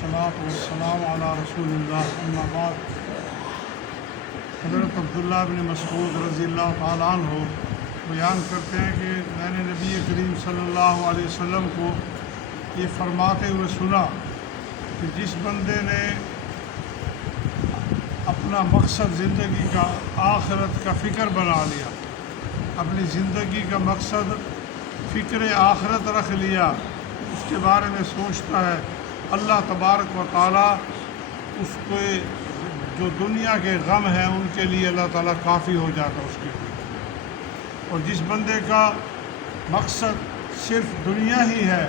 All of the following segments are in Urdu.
والصلاة والسلام علی رسول اللہ اما بعد۔ حضرت عبداللہ بن مسعود رضی اللہ تعالیٰ عنہ بیان کرتے ہیں کہ میں نے نبی کریم صلی اللہ علیہ وسلم کو یہ فرماتے ہوئے سنا کہ جس بندے نے اپنا مقصد زندگی کا آخرت کا فکر بنا لیا، اپنی زندگی کا مقصد فکر آخرت رکھ لیا، اس کے بارے میں سوچتا ہے، اللہ تبارک و تعالیٰ اس کو جو دنیا کے غم ہیں ان کے لیے اللہ تعالیٰ کافی ہو جاتا ہے اس کے لیے۔ اور جس بندے کا مقصد صرف دنیا ہی ہے،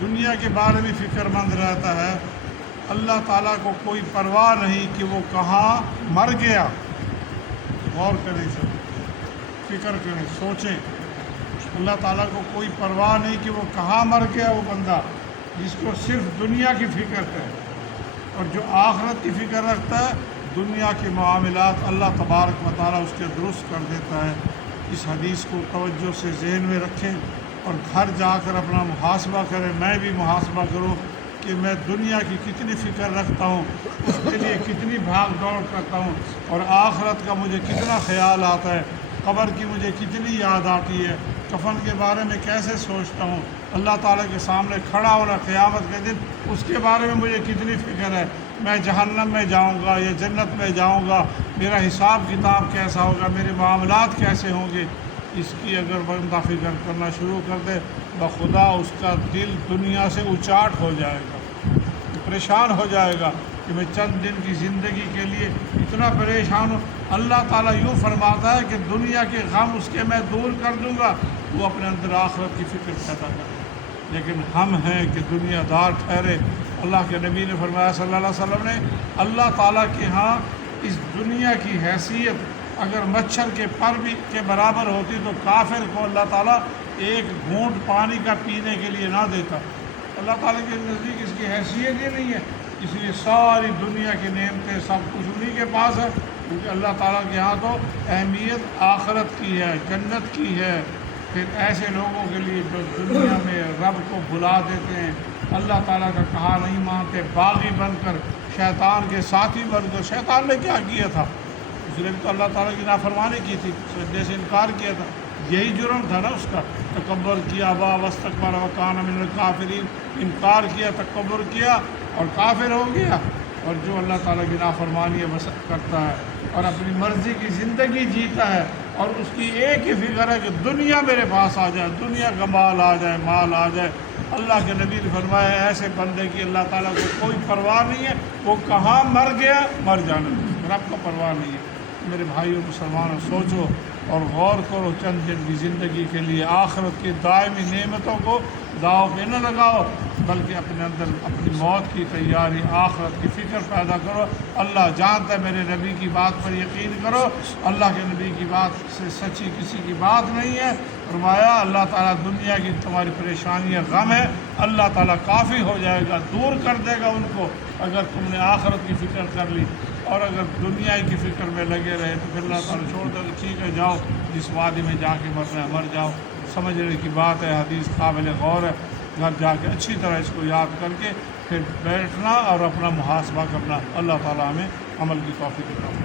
دنیا کے بارے میں فکر مند رہتا ہے، اللہ تعالیٰ کو کوئی پرواہ نہیں کہ وہ کہاں مر گیا۔ غور کریں سب، فکر کریں، سوچیں، اللہ تعالیٰ کو کوئی پرواہ نہیں کہ وہ کہاں مر گیا۔ وہ بندہ جس کو صرف دنیا کی فکر ہے اور جو آخرت کی فکر رکھتا ہے، دنیا کے معاملات اللہ تبارک و تعالیٰ اس کے درست کر دیتا ہے۔ اس حدیث کو توجہ سے ذہن میں رکھیں اور گھر جا کر اپنا محاسبہ کریں، میں بھی محاسبہ کروں کہ میں دنیا کی کتنی فکر رکھتا ہوں، اس کے لیے کتنی بھاگ دوڑ کرتا ہوں، اور آخرت کا مجھے کتنا خیال آتا ہے، قبر کی مجھے کتنی یاد آتی ہے، کفن کے بارے میں کیسے سوچتا ہوں، اللہ تعالیٰ کے سامنے کھڑا ہونا قیامت کے دن اس کے بارے میں مجھے کتنی فکر ہے، میں جہنم میں جاؤں گا یا جنت میں جاؤں گا، میرا حساب کتاب کیسا ہوگا، میرے معاملات کیسے ہوں گے۔ اس کی اگر بندہ فکر کرنا شروع کر دے، بخدا اس کا دل دنیا سے اچاٹ ہو جائے گا، پریشان ہو جائے گا کہ میں چند دن کی زندگی کے لیے اتنا پریشان ہوں۔ اللہ تعالیٰ یوں فرماتا ہے کہ دنیا کے غم اس کے میں دور کر دوں گا، وہ اپنے اندر آخرت کی فکر پیدا کرے۔ لیکن ہم ہیں کہ دنیا دار ٹھہرے۔ اللہ کے نبی نے فرمایا صلی اللہ علیہ وسلم نے، اللہ تعالیٰ کے ہاں اس دنیا کی حیثیت اگر مچھر کے پر بھی کے برابر ہوتی تو کافر کو اللہ تعالیٰ ایک گھونٹ پانی کا پینے کے لیے نہ دیتا۔ اللہ تعالیٰ کے نزدیک اس کی حیثیت ہی نہیں ہے، اس لیے ساری دنیا کی نعمتیں سب کچھ انہیں کے پاس ہے، کیونکہ اللہ تعالیٰ کے ہاں تو اہمیت آخرت کی ہے، جنت کی ہے۔ پھر ایسے لوگوں کے لیے جو دنیا میں رب کو بھلا دیتے ہیں، اللہ تعالیٰ کا کہا نہیں مانتے، باغی بن کر، شیطان کے ساتھی بن کر۔ شیطان نے کیا کیا تھا؟ اس نے بھی تو اللہ تعالیٰ کی نافرمانی کی تھی، سجدے سے انکار کیا تھا، یہی جرم تھا نا اس کا، تکبر کیا، واستکبر وکان من الکافرین، انکار کیا، تکبر کیا اور کافر ہو گیا۔ اور جو اللہ تعالیٰ کی نافرمانی کرتا ہے اور اپنی مرضی کی زندگی جیتا ہے اور اس کی ایک ہی فکر ہے کہ دنیا میرے پاس آ جائے، دنیا کا مال آ جائے، مال آ جائے، اللہ کے نبی نے فرمایا ایسے بندے کی اللہ تعالیٰ کو کوئی پرواہ نہیں ہے، وہ کہاں مر گیا، مر جانا، رب کو پرواہ نہیں ہے۔ میرے بھائیوں مسلمانوں، سوچو اور غور کرو، چند دن کی زندگی کے لیے آخرت کی دائمی نعمتوں کو داؤ پہ نہ لگاؤ، بلکہ اپنے اندر اپنی موت کی تیاری، آخرت کی فکر پیدا کرو۔ اللہ جانتا ہے، میرے نبی کی بات پر یقین کرو، اللہ کے نبی کی بات سے سچی کسی کی بات نہیں ہے۔ فرمایا اللہ تعالیٰ دنیا کی تمہاری پریشانیاں غم ہے، اللہ تعالیٰ کافی ہو جائے گا، دور کر دے گا ان کو، اگر تم نے آخرت کی فکر کر لی۔ اور اگر دنیا کی فکر میں لگے رہے تو پھر اللہ تعالیٰ چھوڑ دے، ٹھیک ہے جاؤ، جس وادی میں جا کے مرنا ہے مر جاؤ۔ سمجھنے کی بات ہے، حدیث قابل غور ہے، گھر جا کے اچھی طرح اس کو یاد کر کے پھر بیٹھنا اور اپنا محاسبہ کرنا۔ اللہ تعالیٰ ہمیں عمل کی توفیق عطا فرمائے۔